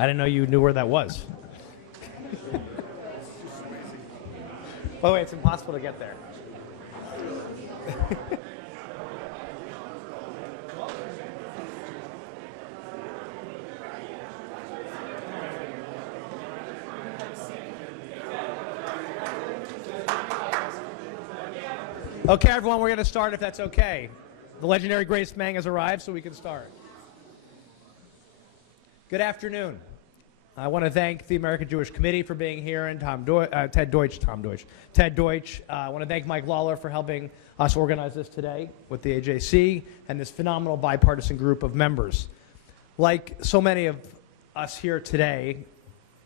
I didn't know you knew where that was. By the way, it's impossible to get there. Okay, everyone, we're going to start if that's okay. The legendary Grace Meng has arrived, so we can start. Good afternoon. I want to thank the American Jewish Committee for being here and Ted Deutch. I want to thank Mike Lawler for helping us organize this today with the AJC and this phenomenal bipartisan group of members. Like so many of us here today,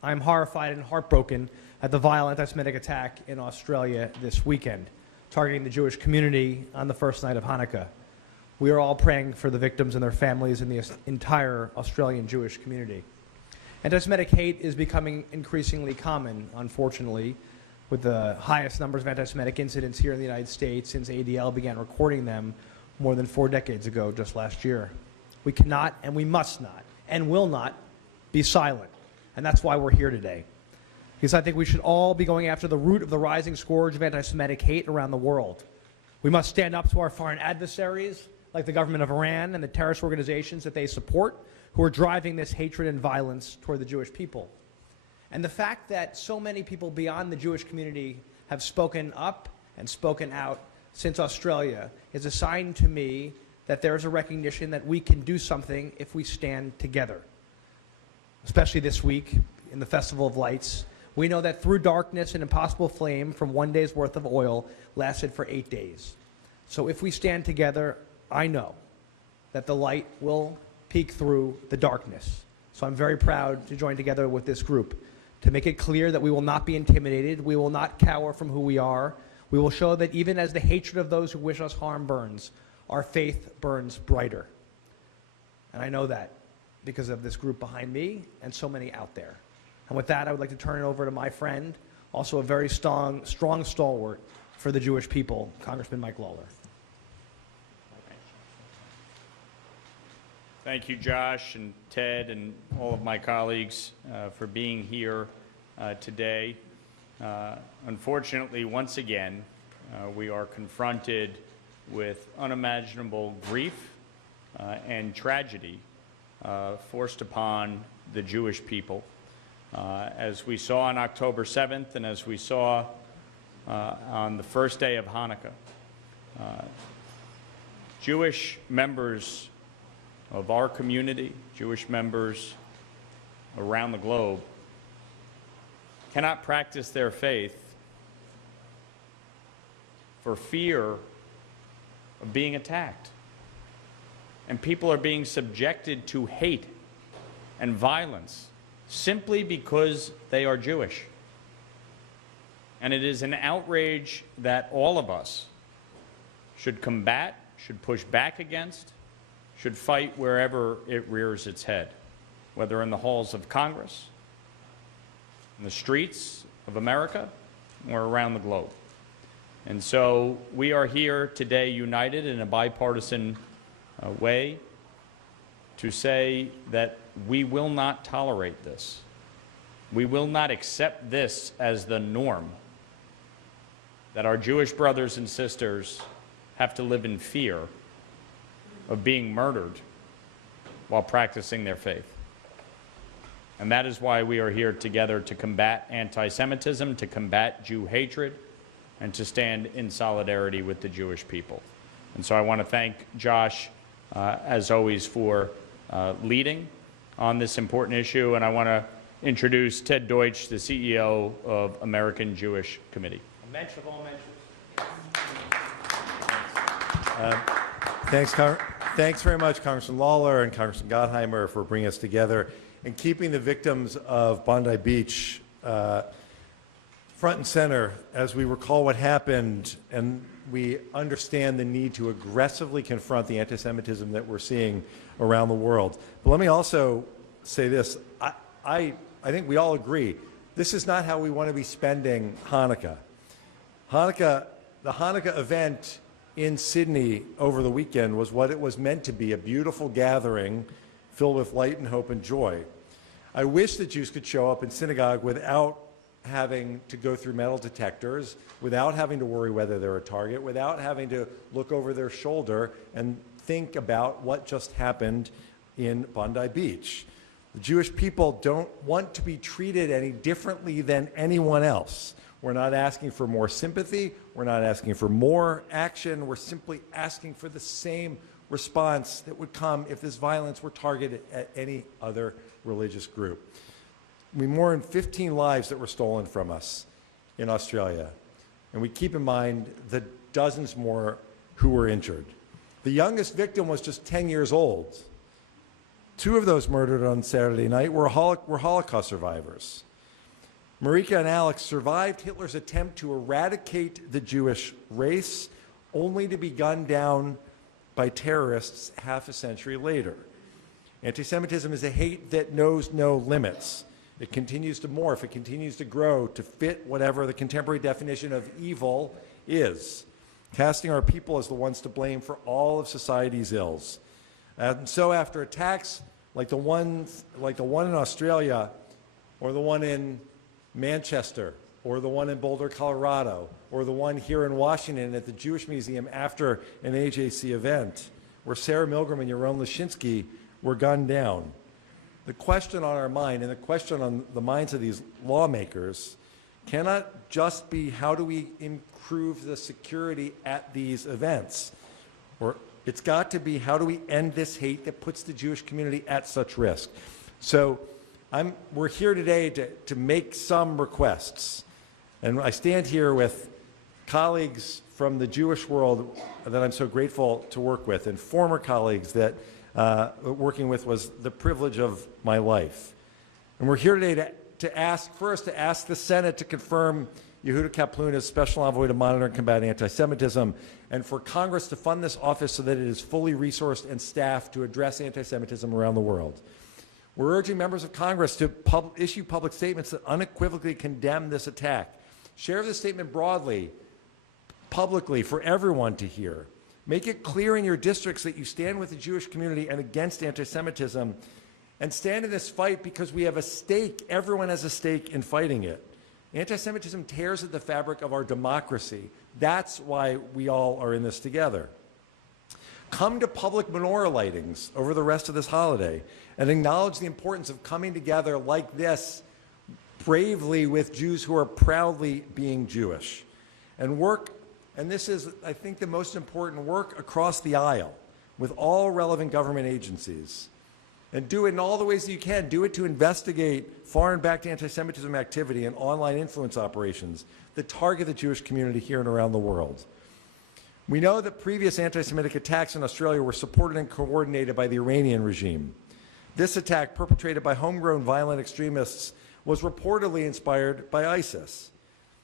I'm horrified and heartbroken at the vile anti-Semitic attack in Australia this weekend, targeting the Jewish community on the first night of Hanukkah. We are all praying for the victims and their families and the entire Australian Jewish community. Anti-Semitic hate is becoming increasingly common, unfortunately, with the highest numbers of anti-Semitic incidents here in the United States since ADL began recording them more than 4 decades ago, just last year. We cannot and we must not and will not be silent, and that's why we're here today. Because I think we should all be going after the root of the rising scourge of anti-Semitic hate around the world. We must stand up to our foreign adversaries, like the government of Iran and the terrorist organizations that they support, who are driving this hatred and violence toward the Jewish people. And the fact that so many people beyond the Jewish community have spoken up and spoken out since Australia is a sign to me that there's a recognition that we can do something if we stand together. Especially this week in the Festival of Lights, we know that through darkness an impossible flame from 1 day's worth of oil lasted for 8 days. So if we stand together, I know that the light will peek through the darkness. So I'm very proud to join together with this group to make it clear that we will not be intimidated, we will not cower from who we are. We will show that even as the hatred of those who wish us harm burns, our faith burns brighter. And I know that because of this group behind me and so many out there. And with that, I would like to turn it over to my friend, also a very strong stalwart for the Jewish people, Congressman Mike Lawler. Thank you, Josh and Ted and all of my colleagues for being here today. Unfortunately, once again, we are confronted with unimaginable grief and tragedy forced upon the Jewish people. As we saw on October 7th and as we saw on the first day of Hanukkah, Jewish members of our community, Jewish members around the globe, cannot practice their faith for fear of being attacked. And people are being subjected to hate and violence simply because they are Jewish. And it is an outrage that all of us should combat, should push back against, should fight wherever it rears its head, whether in the halls of Congress, in the streets of America, or around the globe. And so we are here today united in a bipartisan way to say that we will not tolerate this. We will not accept this as the norm, that our Jewish brothers and sisters have to live in fear of being murdered while practicing their faith. And that is why we are here together to combat anti-Semitism, to combat Jew hatred, and to stand in solidarity with the Jewish people. And so I want to thank Josh, as always, for leading on this important issue. And I want to introduce Ted Deutch, the CEO of American Jewish Committee. A mensch of all mentions. Thanks very much, Congressman Lawler and Congressman Gottheimer, for bringing us together and keeping the victims of Bondi Beach front and center as we recall what happened and we understand the need to aggressively confront the anti-Semitism that we're seeing around the world. But let me also say this. I think we all agree this is not how we want to be spending Hanukkah. The Hanukkah event in Sydney over the weekend was what it was meant to be, a beautiful gathering filled with light and hope and joy. I wish that Jews could show up in synagogue without having to go through metal detectors, without having to worry whether they're a target, without having to look over their shoulder and think about what just happened in Bondi Beach. The Jewish people don't want to be treated any differently than anyone else. We're not asking for more sympathy. We're not asking for more action. We're simply asking for the same response that would come if this violence were targeted at any other religious group. We mourn 15 lives that were stolen from us in Australia, and we keep in mind the dozens more who were injured. The youngest victim was just 10 years old. 2 of those murdered on Saturday night were Holocaust survivors. Marika and Alex survived Hitler's attempt to eradicate the Jewish race, only to be gunned down by terrorists half a century later. Anti-Semitism is a hate that knows no limits. It continues to morph, it continues to grow to fit whatever the contemporary definition of evil is, casting our people as the ones to blame for all of society's ills. And so after attacks like the one in Australia, or the one in Manchester, or the one in Boulder, Colorado, or the one here in Washington at the Jewish Museum after an AJC event, where Sarah Milgram and Yaron Lashinsky were gunned down. The question on our mind, and the question on the minds of these lawmakers, cannot just be how do we improve the security at these events, or it's got to be how do we end this hate that puts the Jewish community at such risk. So we're here today to make some requests. And I stand here with colleagues from the Jewish world that I'm so grateful to work with, and former colleagues that working with was the privilege of my life. And we're here today to ask the Senate to confirm Yehuda Kaplan as Special Envoy to monitor and combat anti-Semitism, and for Congress to fund this office so that it is fully resourced and staffed to address anti-Semitism around the world. We're urging members of Congress to issue public statements that unequivocally condemn this attack. Share this statement broadly, publicly, for everyone to hear. Make it clear in your districts that you stand with the Jewish community and against anti-Semitism, and stand in this fight because we have a stake, everyone has a stake in fighting it. Anti-Semitism tears at the fabric of our democracy. That's why we all are in this together. Come to public menorah lightings over the rest of this holiday and acknowledge the importance of coming together like this bravely with Jews who are proudly being Jewish. And work, and this is, I think, the most important, work across the aisle with all relevant government agencies. And do it in all the ways that you can. Do it to investigate foreign-backed anti-Semitism activity and online influence operations that target the Jewish community here and around the world. We know that previous anti-Semitic attacks in Australia were supported and coordinated by the Iranian regime. This attack, perpetrated by homegrown violent extremists, was reportedly inspired by ISIS.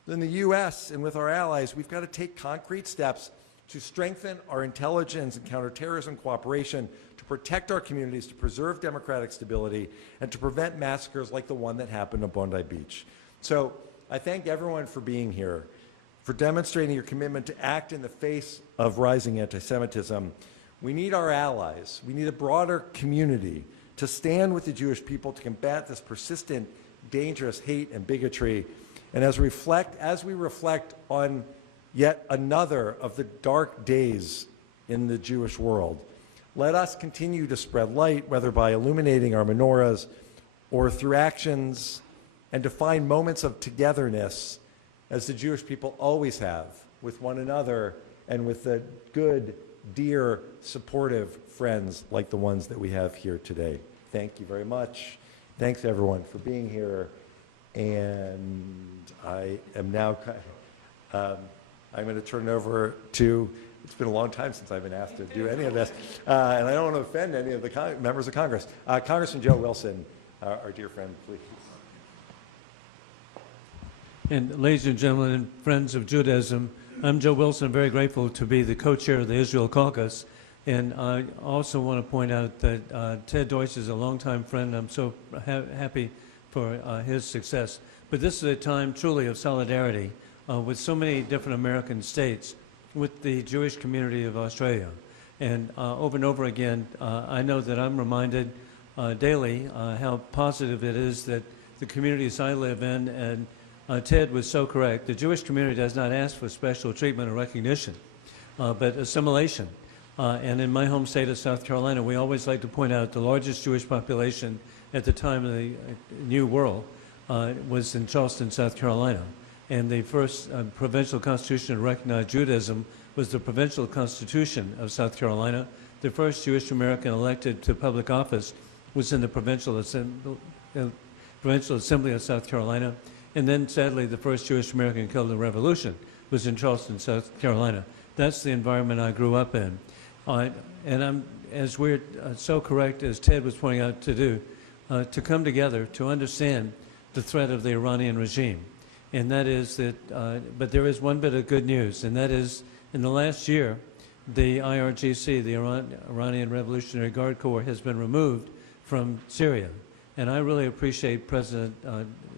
In the U.S. and with our allies, we've got to take concrete steps to strengthen our intelligence and counterterrorism cooperation, to protect our communities, to preserve democratic stability, and to prevent massacres like the one that happened at Bondi Beach. So I thank everyone for being here, for demonstrating your commitment to act in the face of rising anti-Semitism. We need our allies. We need a broader community to stand with the Jewish people to combat this persistent, dangerous hate and bigotry. And as we reflect on yet another of the dark days in the Jewish world, let us continue to spread light, whether by illuminating our menorahs or through actions, and to find moments of togetherness, as the Jewish people always have, with one another and with the good, dear, supportive friends like the ones that we have here today. Thank you very much. Thanks, everyone, for being here. And I am now, I'm going to turn it over to, it's been a long time since I've been asked to do any of this, and I don't want to offend any of the members of Congress. Congressman Joe Wilson, our dear friend, please. And ladies and gentlemen, and friends of Judaism, I'm Joe Wilson. I'm very grateful to be the co-chair of the Israel Caucus. And I also want to point out that Ted Deutch is a longtime friend. I'm so happy for his success. But this is a time truly of solidarity with so many different American states, with the Jewish community of Australia. And over again, I know that I'm reminded daily how positive it is that the communities I live in, and Ted was so correct, the Jewish community does not ask for special treatment or recognition, but assimilation. And in my home state of South Carolina, we always like to point out the largest Jewish population at the time of the New World was in Charleston, South Carolina. And the first provincial constitution to recognize Judaism was the Provincial Constitution of South Carolina. The first Jewish American elected to public office was in the Provincial Assembly of South Carolina. And then, sadly, the first Jewish American killed in the Revolution was in Charleston, South Carolina. That's the environment I grew up in. And as we're so correct as Ted was pointing out to do, to come together to understand the threat of the Iranian regime. And that is that, but there is one bit of good news, and that is in the last year, the IRGC, the Iranian Revolutionary Guard Corps, has been removed from Syria. And I really appreciate President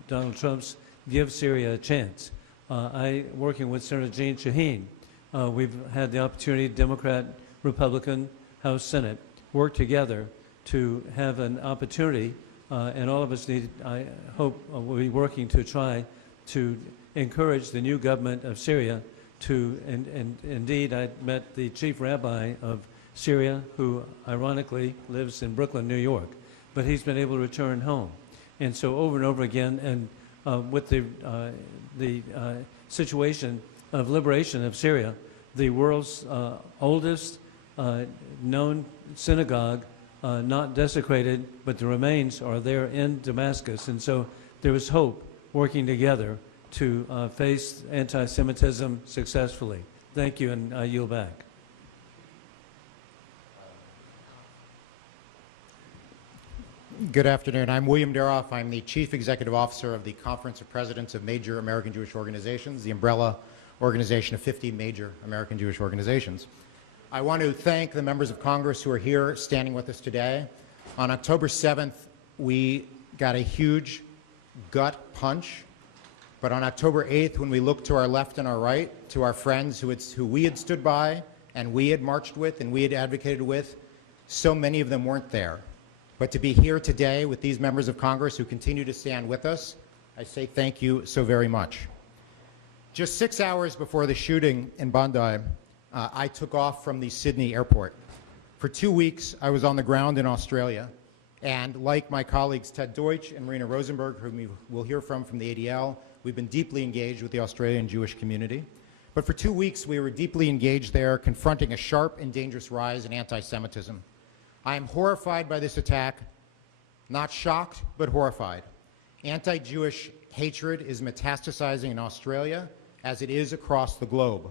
Donald Trump's give Syria a chance. Working with Senator Jean Shaheen, we've had the opportunity, Democrat, Republican, House, Senate, work together to have an opportunity, and all of us need, I hope, will be working to try to encourage the new government of Syria to, and indeed I met the chief rabbi of Syria, who ironically lives in Brooklyn, New York, but he's been able to return home. And so over and over again, and with the situation of liberation of Syria, the world's oldest known synagogue, not desecrated, but the remains are there in Damascus. And so there is hope working together to face anti-Semitism successfully. Thank you, and I yield back. Good afternoon. I'm William Daroff. I'm the Chief Executive Officer of the Conference of Presidents of Major American Jewish Organizations, the umbrella organization of 50 major American Jewish organizations. I want to thank the members of Congress who are here standing with us today. On October 7th, we got a huge gut punch. But on October 8th, when we looked to our left and our right, to our friends who we had stood by and we had marched with and we had advocated with, so many of them weren't there. But to be here today with these members of Congress who continue to stand with us, I say thank you so very much. Just 6 hours before the shooting in Bondi, I took off from the Sydney airport. For 2 weeks, I was on the ground in Australia. And like my colleagues Ted Deutch and Marina Rosenberg, whom you will hear from the ADL, we've been deeply engaged with the Australian Jewish community. But for 2 weeks, we were deeply engaged there, confronting a sharp and dangerous rise in anti-Semitism. I am horrified by this attack, not shocked, but horrified. Anti-Jewish hatred is metastasizing in Australia as it is across the globe.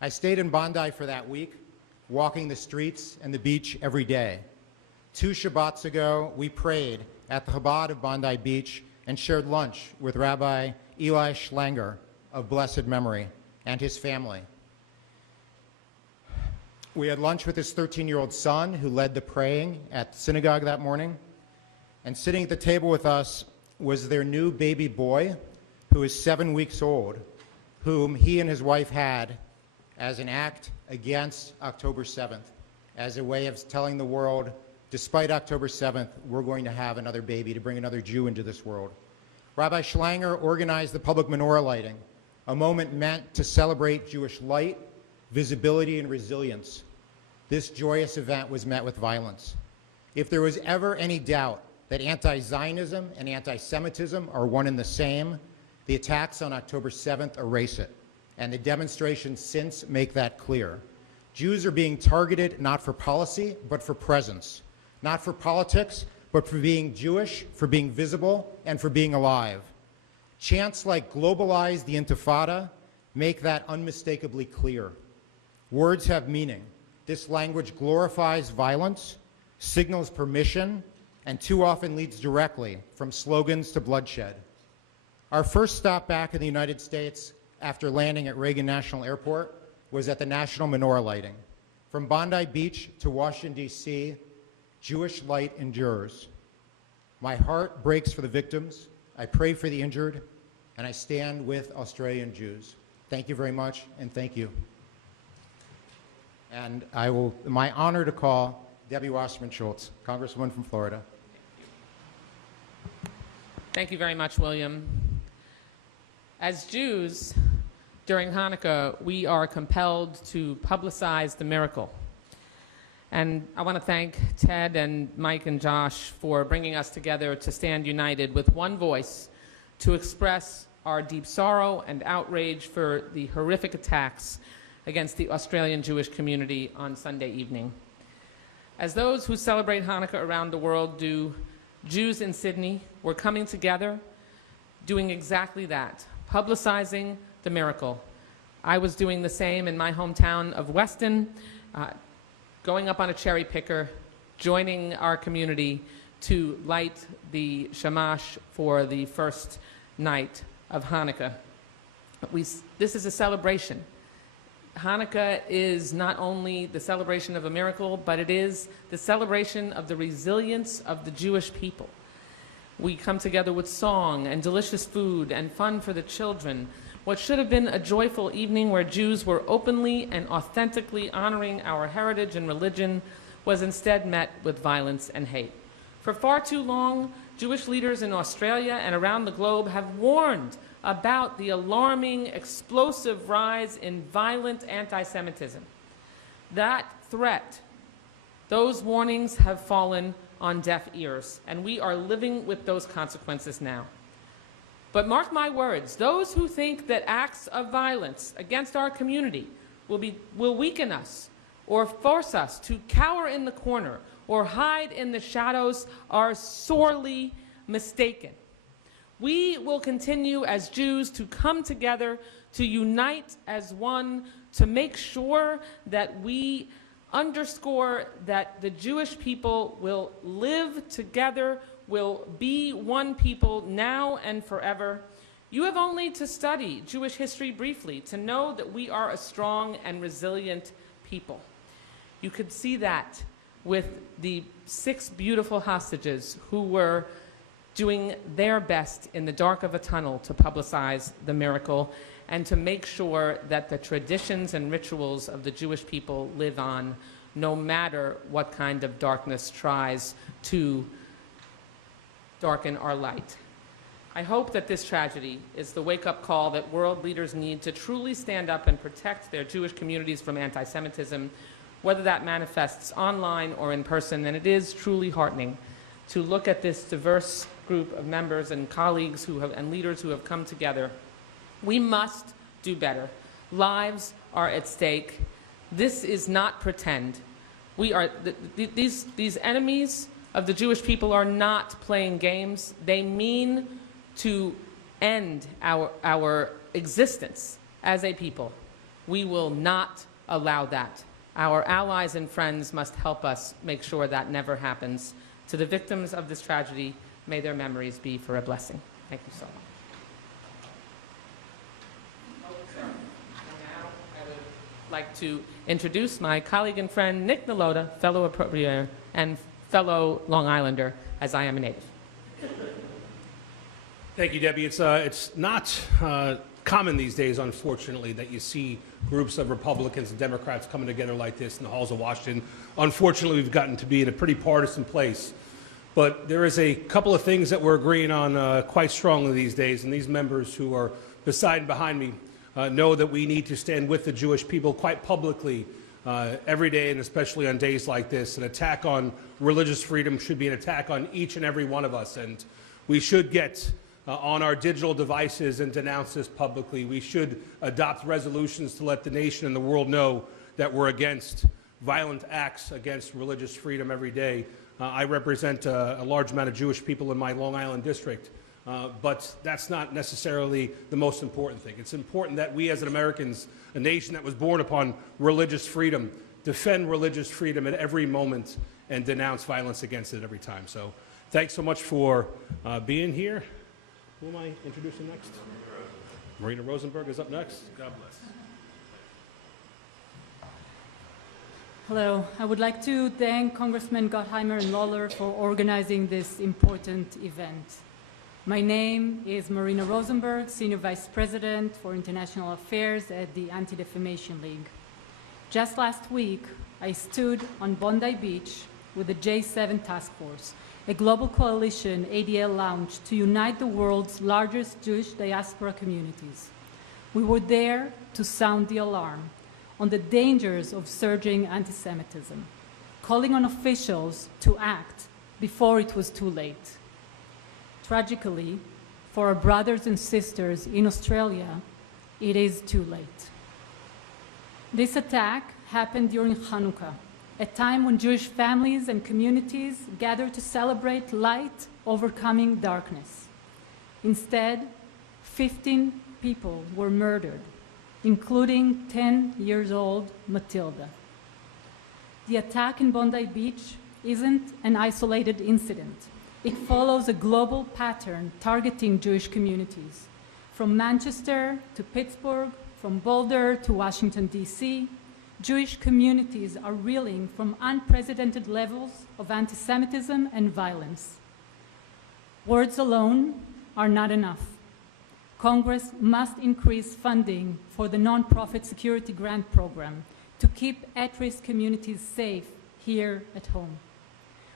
I stayed in Bondi for that week, walking the streets and the beach every day. 2 Shabbats ago, we prayed at the Chabad of Bondi Beach and shared lunch with Rabbi Eli Schlanger of blessed memory and his family. We had lunch with his 13-year-old son, who led the praying at the synagogue that morning. And sitting at the table with us was their new baby boy, who is 7 weeks old, whom he and his wife had as an act against October 7th, as a way of telling the world, despite October 7th, we're going to have another baby to bring another Jew into this world. Rabbi Schlanger organized the public menorah lighting, a moment meant to celebrate Jewish light, visibility, and resilience. This joyous event was met with violence. If there was ever any doubt that anti-Zionism and anti-Semitism are one and the same, the attacks on October 7th erase it, and the demonstrations since make that clear. Jews are being targeted not for policy, but for presence. Not for politics, but for being Jewish, for being visible, and for being alive. Chants like globalize the Intifada make that unmistakably clear. Words have meaning. This language glorifies violence, signals permission, and too often leads directly from slogans to bloodshed. Our first stop back in the United States after landing at Reagan National Airport was at the National Menorah Lighting. From Bondi Beach to Washington, D.C., Jewish light endures. My heart breaks for the victims, I pray for the injured, and I stand with Australian Jews. Thank you very much, and thank you. And my honor to call Debbie Wasserman Schultz, Congresswoman from Florida. Thank you very much, William. As Jews, during Hanukkah, we are compelled to publicize the miracle. And I want to thank Ted and Mike and Josh for bringing us together to stand united with one voice to express our deep sorrow and outrage for the horrific attacks against the Australian Jewish community on Sunday evening. As those who celebrate Hanukkah around the world do, Jews in Sydney were coming together, doing exactly that, publicizing the miracle. I was doing the same in my hometown of Weston, going up on a cherry picker, joining our community to light the shamash for the first night of Hanukkah. This is a celebration. Hanukkah is not only the celebration of a miracle, but it is the celebration of the resilience of the Jewish people. We come together with song and delicious food and fun for the children. What should have been a joyful evening where Jews were openly and authentically honoring our heritage and religion was instead met with violence and hate. For far too long, Jewish leaders in Australia and around the globe have warned about the alarming, explosive rise in violent anti-Semitism. That threat, those warnings have fallen on deaf ears, and we are living with those consequences now. But mark my words, those who think that acts of violence against our community will weaken us or force us to cower in the corner or hide in the shadows are sorely mistaken. We will continue as Jews to come together, to unite as one, to make sure that we underscore that the Jewish people will live together, will be one people now and forever. You have only to study Jewish history briefly to know that we are a strong and resilient people. You could see that with the 6 beautiful hostages who were doing their best in the dark of a tunnel to publicize the miracle and to make sure that the traditions and rituals of the Jewish people live on, no matter what kind of darkness tries to darken our light. I hope that this tragedy is the wake-up call that world leaders need to truly stand up and protect their Jewish communities from anti-Semitism, whether that manifests online or in person. And it is truly heartening to look at this diverse group of members and colleagues and leaders who have come together. We must do better. Lives are at stake. This is not pretend. These enemies of the Jewish people are not playing games. They mean to end our existence as a people. We will not allow that. Our allies and friends must help us make sure that never happens. To the victims of this tragedy, may their memories be for a blessing. Thank you so much. Now I would like to introduce my colleague and friend, Nick LaLota, fellow appropriator and fellow Long Islander, as I am a native. Thank you, Debbie. It's not common these days, unfortunately, that you see groups of Republicans and Democrats coming together like this in the halls of Washington. Unfortunately, we've gotten to be in a pretty partisan place. But there is a couple of things that we're agreeing on quite strongly these days, and these members who are beside and behind me know that we need to stand with the Jewish people quite publicly every day, and especially on days like this. An attack on religious freedom should be an attack on each and every one of us, and we should get on our digital devices and denounce this publicly. We should adopt resolutions to let the nation and the world know that we're against violent acts against religious freedom every day. I represent a large amount of Jewish people in my Long Island district, but that's not necessarily the most important thing. It's important that we as Americans, a nation that was born upon religious freedom, defend religious freedom at every moment and denounce violence against it every time. So thanks so much for being here. Who am I introducing next? Marina Rosenberg is up next. God bless. Hello. I would like to thank Congressman Gottheimer and Lawler for organizing this important event. My name is Marina Rosenberg, Senior Vice President for International Affairs at the Anti-Defamation League. Just last week, I stood on Bondi Beach with the J7 Task Force a global coalition ADL launched to unite the world's largest Jewish diaspora communities. We were there to sound the alarm on the dangers of surging anti-Semitism, calling on officials to act before it was too late. Tragically, for our brothers and sisters in Australia, it is too late. This attack happened during Hanukkah, a time when Jewish families and communities gathered to celebrate light overcoming darkness. Instead, 15 people were murdered, including 10-year-old Matilda. The attack in Bondi Beach isn't an isolated incident. It follows a global pattern targeting Jewish communities. From Manchester to Pittsburgh, from Boulder to Washington, D.C., Jewish communities are reeling from unprecedented levels of anti-Semitism and violence. Words alone are not enough. Congress must increase funding for the Nonprofit Security Grant Program to keep at-risk communities safe here at home.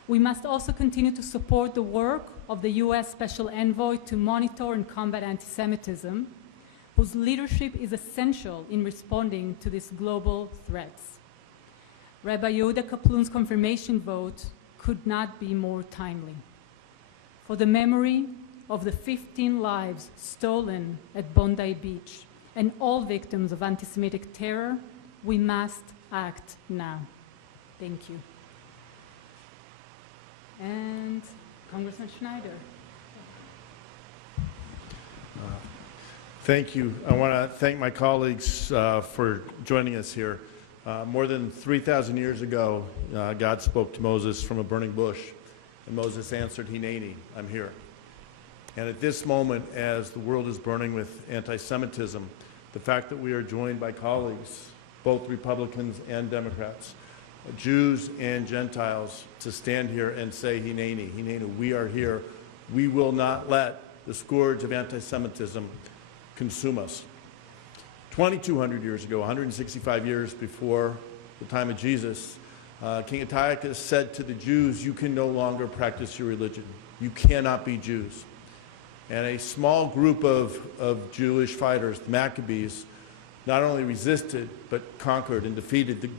We must also continue to support the work of the U.S. Special Envoy to monitor and combat anti-Semitism, whose leadership is essential in responding to these global threats. Rabbi Yehuda Kaplun's confirmation vote could not be more timely. For the memory of the 15 lives stolen at Bondi Beach and all victims of anti-Semitic terror, we must act now. Thank you. And Congressman Schneider. Thank you. I want to thank my colleagues for joining us here. More than 3,000 years ago, God spoke to Moses from a burning bush, and Moses answered, "Hineni, I'm here." And at this moment, as the world is burning with anti-Semitism, the fact that we are joined by colleagues, both Republicans and Democrats, Jews and Gentiles, to stand here and say, Hineni, Hineni, we are here. We will not let the scourge of anti-Semitism consume us. 2,200 years ago, 165 years before the time of Jesus, King Antiochus said to the Jews, you can no longer practice your religion. You cannot be Jews. And a small group of Jewish fighters, the Maccabees, not only resisted, but conquered and defeated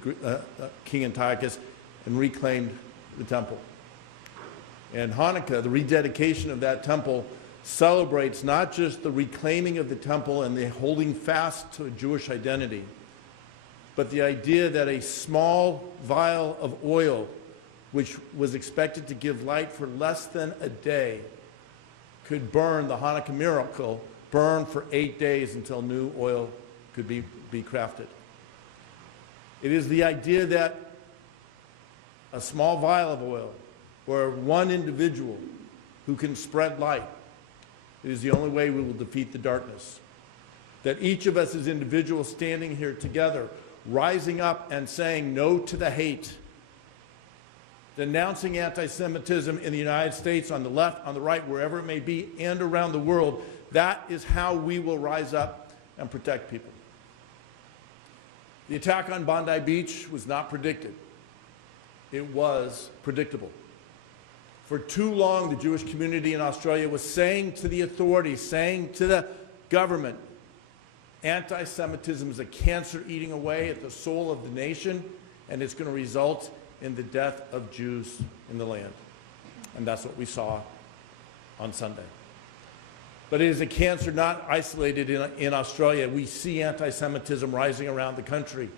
King Antiochus and reclaimed the temple. And Hanukkah, the rededication of that temple, celebrates not just the reclaiming of the temple and the holding fast to a Jewish identity, but the idea that a small vial of oil, which was expected to give light for less than a day, could burn, the Hanukkah miracle, burn for 8 days until new oil could be crafted. It is the idea that a small vial of oil, or one individual who can spread light, it is the only way we will defeat the darkness. That each of us as individuals standing here together, rising up and saying no to the hate, denouncing anti-Semitism in the United States, on the left, on the right, wherever it may be, and around the world, that is how we will rise up and protect people. The attack on Bondi Beach was not predicted. It was predictable. For too long, the Jewish community in Australia was saying to the authorities, saying to the government, anti-Semitism is a cancer eating away at the soul of the nation, and it's going to result in the death of Jews in the land. And that's what we saw on Sunday. But it is a cancer not isolated in Australia. We see anti-Semitism rising around the country.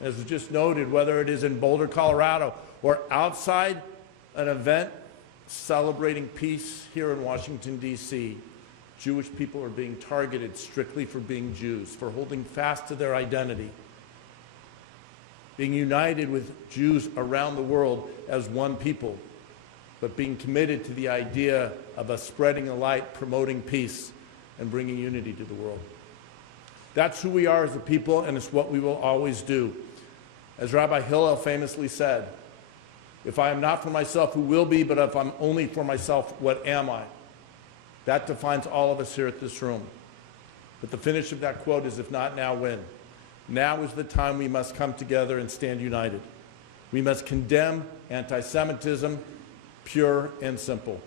As was just noted, whether it is in Boulder, Colorado, or outside an event celebrating peace here in Washington, D.C., Jewish people are being targeted strictly for being Jews, for holding fast to their identity, being united with Jews around the world as one people, but being committed to the idea of us spreading the light, promoting peace, and bringing unity to the world. That's who we are as a people, and it's what we will always do. As Rabbi Hillel famously said, if I am not for myself, who will be? But if I'm only for myself, what am I? That defines all of us here at this room. But the finish of that quote is, if not now, when? Now is the time we must come together and stand united. We must condemn anti-Semitism pure and simple.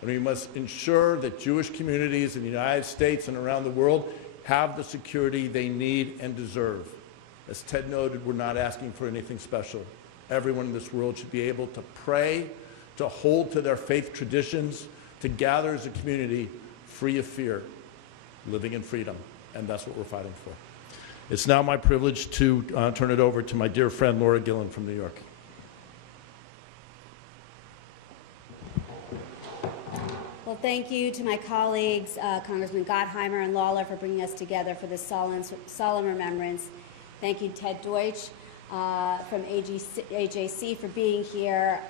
And we must ensure that Jewish communities in the United States and around the world have the security they need and deserve. As Ted noted, we're not asking for anything special. Everyone in this world should be able to pray, to hold to their faith traditions, to gather as a community free of fear, living in freedom. And that's what we're fighting for. It's now my privilege to turn it over to my dear friend Laura Gillen from New York. Well, thank you to my colleagues, Congressman Gottheimer and Lawler, for bringing us together for this solemn remembrance. Thank you, Ted Deutch from AJC for being here.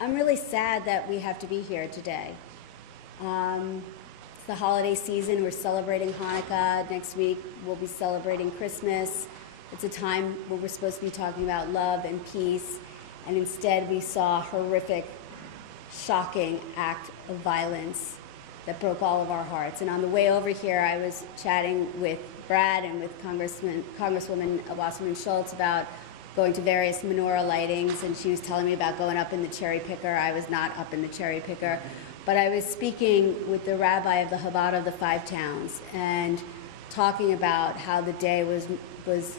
I'm really sad that we have to be here today. It's the holiday season. We're celebrating Hanukkah. Next week, we'll be celebrating Christmas. It's a time where we're supposed to be talking about love and peace, and instead we saw a horrific, shocking act of violence that broke all of our hearts. And on the way over here, I was chatting with Brad and with Congresswoman Wasserman Schultz about going to various menorah lightings, and she was telling me about going up in the cherry picker. I was not up in the cherry picker, but I was speaking with the rabbi of the Chabad of the Five Towns and talking about how the day was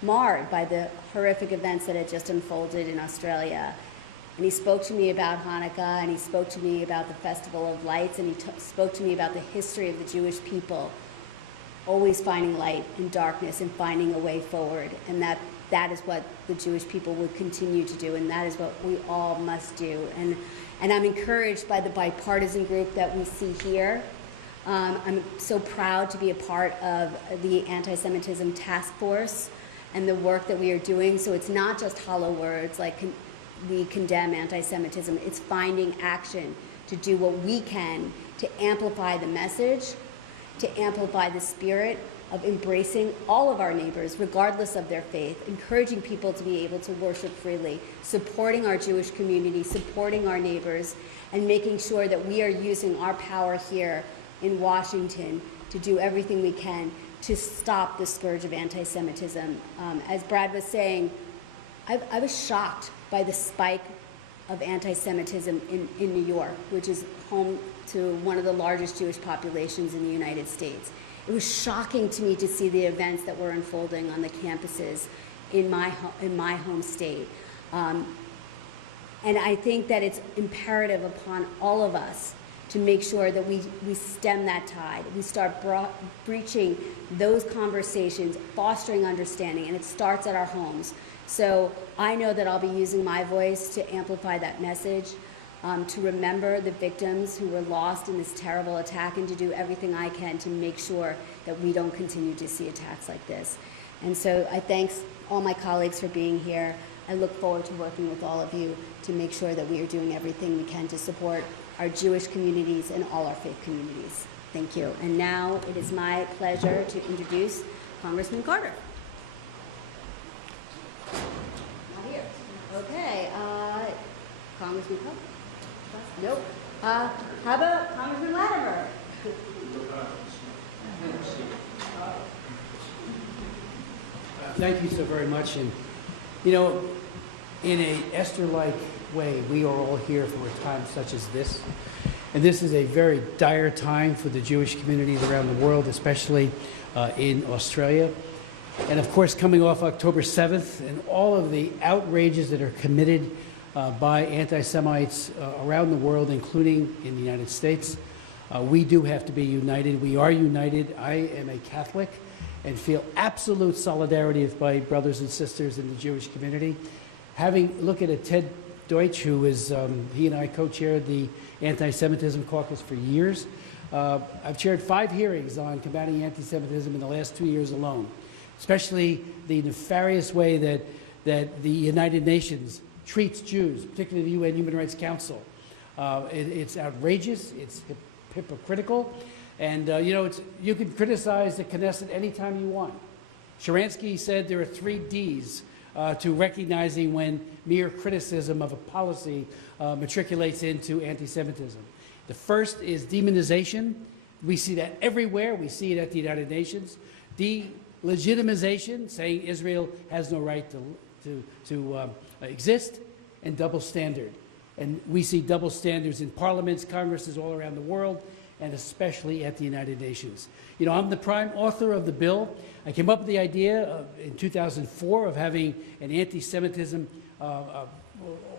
marred by the horrific events that had just unfolded in Australia. And he spoke to me about Hanukkah, and he spoke to me about the Festival of Lights, and he spoke to me about the history of the Jewish people always finding light in darkness and finding a way forward. And that is what the Jewish people would continue to do, and that is what we all must do. And I'm encouraged by the bipartisan group that we see here. I'm so proud to be a part of the Anti-Semitism Task Force and the work that we are doing. So it's not just hollow words like we condemn anti-Semitism. It's finding action to do what we can to amplify the message, to amplify the spirit of embracing all of our neighbors, regardless of their faith, encouraging people to be able to worship freely, supporting our Jewish community, supporting our neighbors, and making sure that we are using our power here in Washington to do everything we can to stop the scourge of anti-Semitism. As Brad was saying, I was shocked by the spike of anti-Semitism in New York, which is home to one of the largest Jewish populations in the United States. It was shocking to me to see the events that were unfolding on the campuses in my home state. And I think that it's imperative upon all of us to make sure that we stem that tide. We start breaching those conversations, fostering understanding, and it starts at our homes. So I know that I'll be using my voice to amplify that message, to remember the victims who were lost in this terrible attack, and to do everything I can to make sure that we don't continue to see attacks like this. And so I thank all my colleagues for being here. I look forward to working with all of you to make sure that we are doing everything we can to support our Jewish communities and all our faith communities. Thank you. And now it is my pleasure to introduce Congressman Carter. Not here. Okay. Congressman Carter? Nope. How about Congressman Latimer? Thank you so very much. And, you know, in a Esther-like way, we are all here for a time such as this. And this is a very dire time for the Jewish communities around the world, especially in Australia. And of course, coming off October 7th and all of the outrages that are committed by anti-Semites around the world, including in the United States, we do have to be united. We are united. I am a Catholic and feel absolute solidarity with my brothers and sisters in the Jewish community. Having look at Ted Deutch, who is, he and I co-chaired the Anti-Semitism Caucus for years. I've chaired 5 hearings on combating anti-Semitism in the last 2 years alone, especially the nefarious way that the United Nations treats Jews, particularly the UN Human Rights Council. It's outrageous, it's hypocritical, and you know, you can criticize the Knesset anytime you want. Sharansky said there are 3 Ds to recognizing when mere criticism of a policy matriculates into anti-Semitism. The first is demonization. We see that everywhere. We see it at the United Nations. Delegitimization, saying Israel has no right to exist, and double standard. And we see double standards in parliaments, congresses all around the world, and especially at the United Nations. You know, I'm the prime author of the bill. I came up with the idea in 2004 of having an anti-Semitism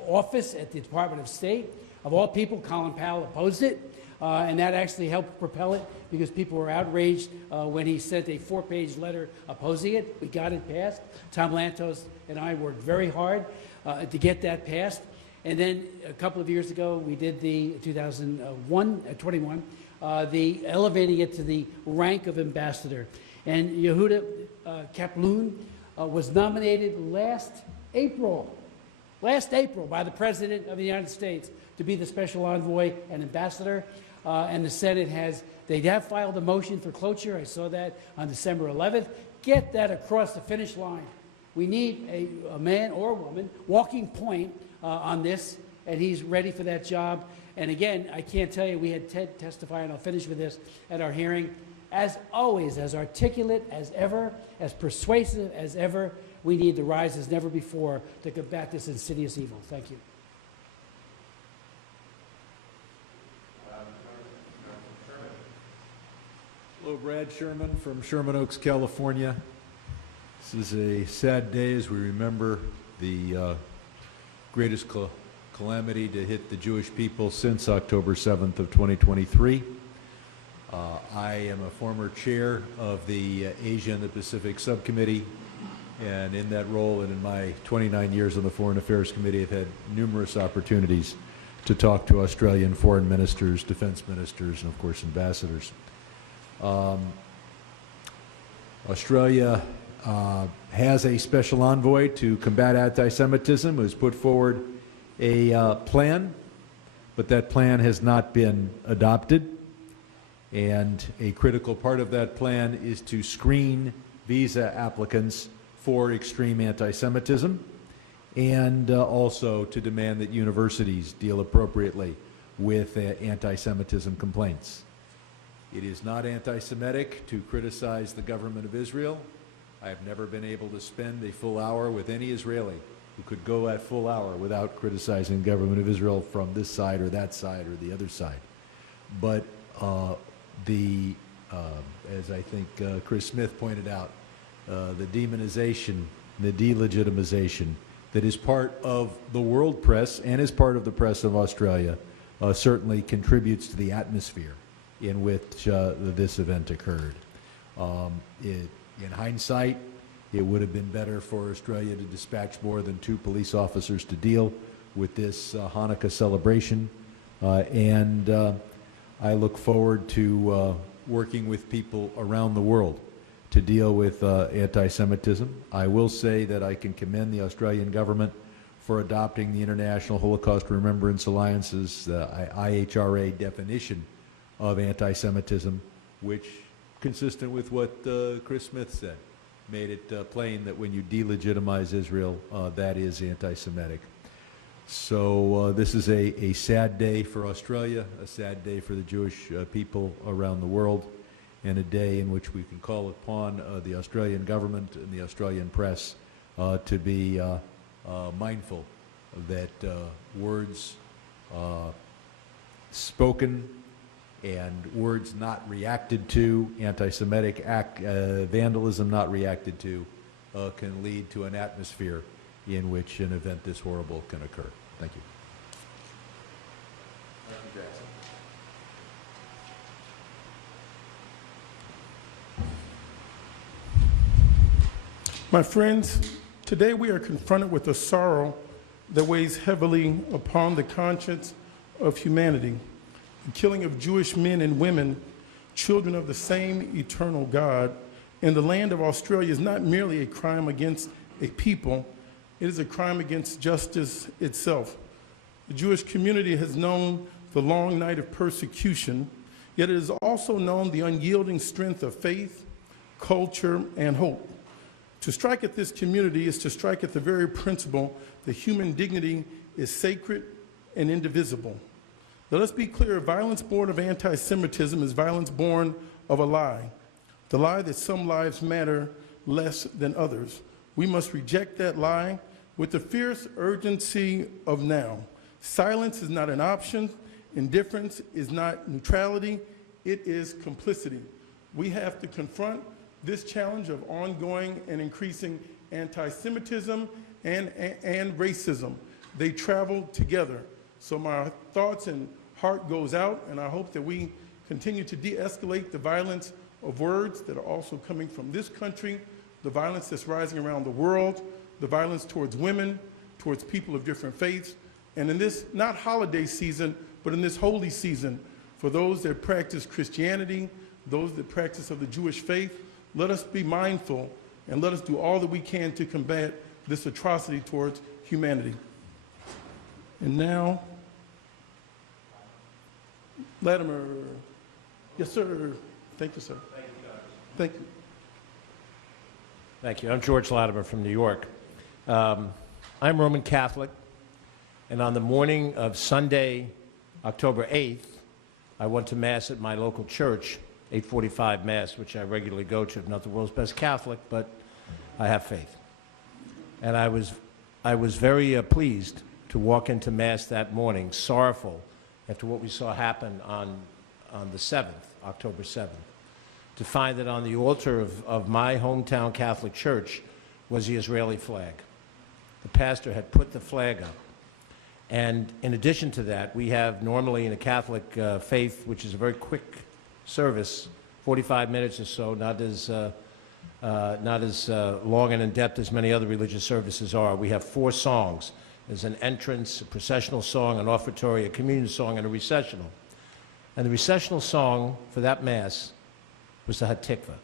office at the Department of State. Of all people, Colin Powell opposed it, and that actually helped propel it because people were outraged when he sent a 4-page letter opposing it. We got it passed. Tom Lantos and I worked very hard to get that passed. And then a couple of years ago, we did the 2021, the elevating it to the rank of ambassador. And Yehuda Kaplan was nominated last April by the President of the United States to be the special envoy and ambassador. And the Senate they have filed a motion for cloture. I saw that on December 11th. Get that across the finish line. We need a man or a woman walking point on this, and he's ready for that job. And again, I can't tell you, we had Ted testify, and I'll finish with this, at our hearing. As always, as articulate as ever, as persuasive as ever, we need to rise as never before to combat this insidious evil. Thank you. Hello, Brad Sherman from Sherman Oaks, California. This is a sad day as we remember the greatest calamity to hit the Jewish people since October 7th of 2023. I am a former chair of the Asia and the Pacific Subcommittee, and in that role and in my 29 years on the Foreign Affairs Committee, I've had numerous opportunities to talk to Australian foreign ministers, defense ministers, and of course ambassadors. Australia has a special envoy to combat anti-Semitism who has put forward a plan, but that plan has not been adopted. And a critical part of that plan is to screen visa applicants for extreme anti-Semitism, and also to demand that universities deal appropriately with anti-Semitism complaints. It is not anti-Semitic to criticize the government of Israel. I have never been able to spend a full hour with any Israeli who could go that full hour without criticizing the government of Israel from this side or that side or the other side. But as I think Chris Smith pointed out, the demonization, the delegitimization that is part of the world press and is part of the press of Australia certainly contributes to the atmosphere in which this event occurred. In hindsight, it would have been better for Australia to dispatch more than 2 police officers to deal with this Hanukkah celebration. I look forward to working with people around the world to deal with anti-Semitism. I will say that I can commend the Australian government for adopting the International Holocaust Remembrance Alliance's IHRA definition of anti-Semitism, which, consistent with what Chris Smith said, made it plain that when you delegitimize Israel, that is anti-Semitic. So this is a sad day for Australia, a sad day for the Jewish people around the world, and a day in which we can call upon the Australian government and the Australian press to be mindful that words spoken and words not reacted to, anti-Semitic vandalism not reacted to, can lead to an atmosphere in which an event this horrible can occur. Thank you. My friends, today we are confronted with a sorrow that weighs heavily upon the conscience of humanity. The killing of Jewish men and women, children of the same eternal God, in the land of Australia is not merely a crime against a people, it is a crime against justice itself. The Jewish community has known the long night of persecution, yet it has also known the unyielding strength of faith, culture, and hope. To strike at this community is to strike at the very principle that human dignity is sacred and indivisible. Let us be clear, violence born of anti-Semitism is violence born of a lie, the lie that some lives matter less than others. We must reject that lie with the fierce urgency of now. Silence is not an option. Indifference is not neutrality. It is complicity. We have to confront this challenge of ongoing and increasing anti-Semitism and racism. They travel together. So my thoughts and heart goes out, and I hope that we continue to de-escalate the violence of words that are also coming from this country, the violence that's rising around the world, the violence towards women, towards people of different faiths, and in this, not holiday season, but in this holy season, for those that practice Christianity, those that practice of the Jewish faith, let us be mindful and let us do all that we can to combat this atrocity towards humanity. And now, Latimer. Yes, sir. Thank you, sir. Thank you, guys. Thank you. Thank you. I'm George Latimer from New York. I'm Roman Catholic, and on the morning of Sunday, October 8th, I went to Mass at my local church, 8:45 Mass, which I regularly go to. I'm not the world's best Catholic, but I have faith. And I was very pleased to walk into Mass that morning, sorrowful after what we saw happen on the 7th, October 7th, to find that on the altar of my hometown Catholic church was the Israeli flag. The pastor had put the flag up. And in addition to that, we have normally in a Catholic faith, which is a very quick service, 45 minutes or so, not as long and in-depth as many other religious services are. We have 4 songs. There's an entrance, a processional song, an offertory, a communion song, and a recessional. And the recessional song for that Mass was the Hatikvah.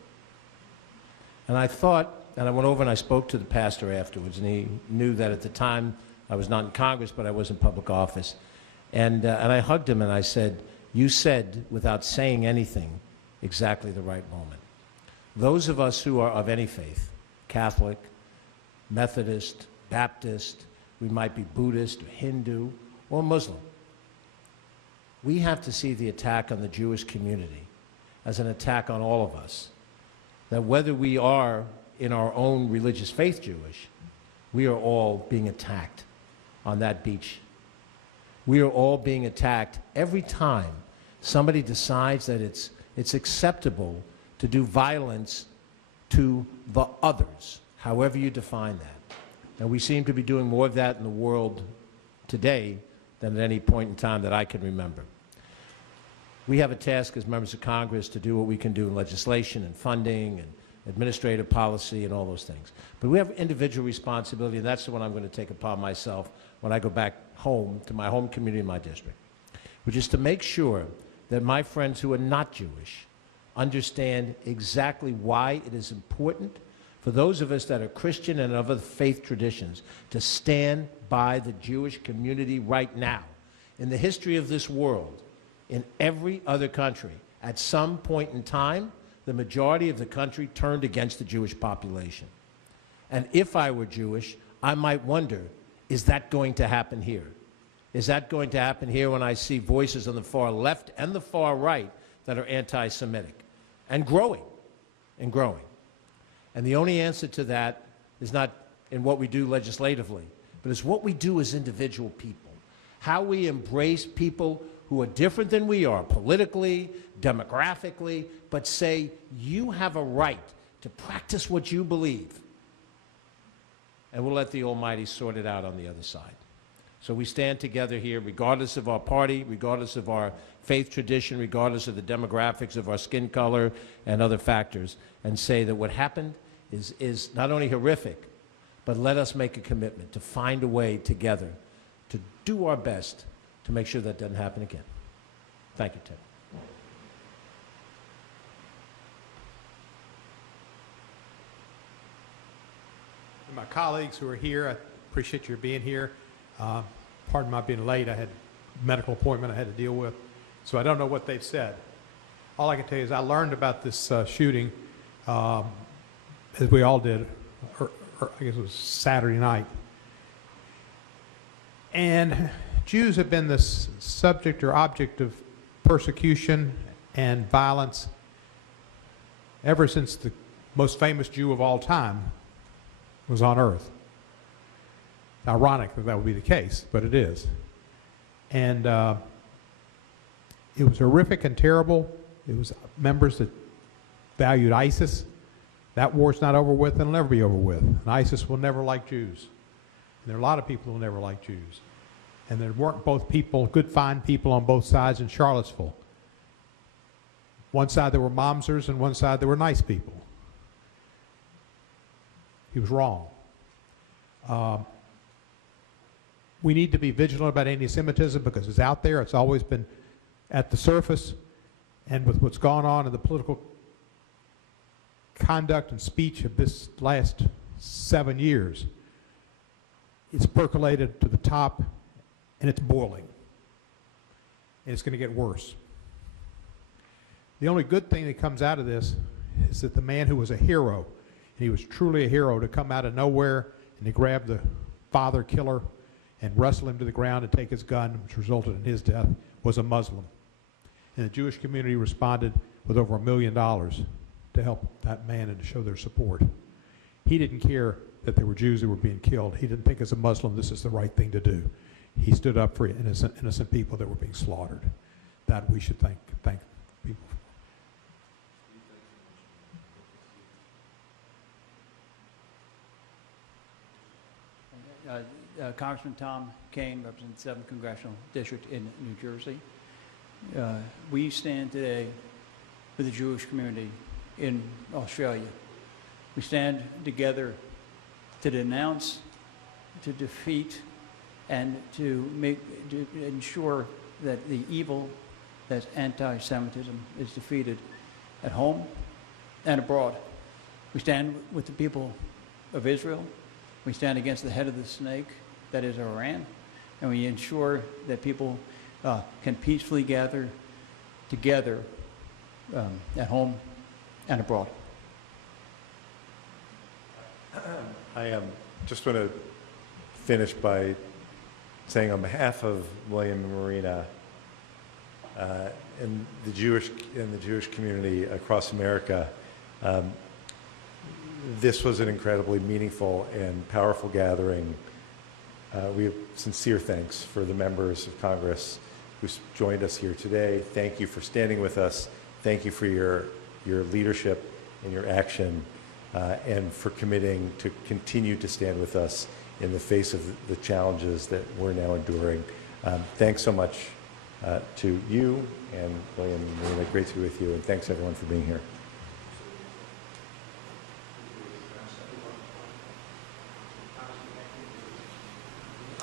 And I thought, and I went over and I spoke to the pastor afterwards, and he knew that at the time I was not in Congress, but I was in public office. And I hugged him and I said, you said, without saying anything, exactly the right moment. Those of us who are of any faith, Catholic, Methodist, Baptist, we might be Buddhist or Hindu or Muslim, we have to see the attack on the Jewish community as an attack on all of us. That whether we are in our own religious faith Jewish, we are all being attacked on that beach. We are all being attacked every time somebody decides that it's acceptable to do violence to the others, however you define that. And we seem to be doing more of that in the world today than at any point in time that I can remember. We have a task as members of Congress to do what we can do in legislation and funding and administrative policy and all those things. But we have individual responsibility, and that's the one I'm going to take upon myself when I go back home to my home community in my district, which is to make sure that my friends who are not Jewish understand exactly why it is important for those of us that are Christian and of other faith traditions to stand by the Jewish community right now. In the history of this world, in every other country, at some point in time, the majority of the country turned against the Jewish population. And if I were Jewish, I might wonder, is that going to happen here? Is that going to happen here when I see voices on the far left and the far right that are anti-Semitic and growing and growing? And the only answer to that is not in what we do legislatively, but it's what we do as individual people. How we embrace people who are different than we are, politically, demographically, but say, you have a right to practice what you believe. And we'll let the Almighty sort it out on the other side. So we stand together here, regardless of our party, regardless of our faith tradition, regardless of the demographics of our skin color and other factors, and say that what happened is not only horrific, but let us make a commitment to find a way together to do our best to make sure that doesn't happen again. Thank you, Ted. My colleagues who are here, I appreciate your being here. Pardon my being late. I had a medical appointment I had to deal with, so I don't know what they've said. All I can tell you is I learned about this shooting, as we all did, or I guess it was Saturday night. And Jews have been the subject or object of persecution and violence ever since the most famous Jew of all time was on earth. Ironic that that would be the case, but it is. And it was horrific and terrible. It was members that valued ISIS. That war's not over with and it'll never be over with. And ISIS will never like Jews. And there are a lot of people who will never like Jews. And there weren't both people, good, fine people on both sides in Charlottesville. One side there were momsers and one side there were nice people. He was wrong. We need to be vigilant about anti-Semitism because it's out there. It's always been at the surface. And with what's gone on in the political conduct and speech of this last 7 years, it's percolated to the top and it's boiling. And it's going to get worse. The only good thing that comes out of this is that the man who was a hero, and he was truly a hero, to come out of nowhere and to grab the father killer and wrestle him to the ground and take his gun, which resulted in his death, was a Muslim. And the Jewish community responded with over $1 million to help that man and to show their support. He didn't care that there were Jews who were being killed. He didn't think as a Muslim this is the right thing to do. He stood up for innocent people that were being slaughtered. That we should thank people for. Congressman Tom Kean represents the 7th Congressional District in New Jersey. We stand today with the Jewish community in Australia. We stand together to denounce, to defeat, and to ensure that the evil that's anti-Semitism is defeated at home and abroad. We stand with the people of Israel. We stand against the head of the snake, that is Iran, and we ensure that people can peacefully gather together at home and abroad. I just want to finish by saying on behalf of William and Marina and the Jewish community across America, this was an incredibly meaningful and powerful gathering. We have sincere thanks for the members of Congress who joined us here today. Thank you for standing with us. Thank you for your leadership and your action, and for committing to continue to stand with us in the face of the challenges that we're now enduring. Thanks so much to you and William and Marina. Great to be with you, and thanks everyone for being here.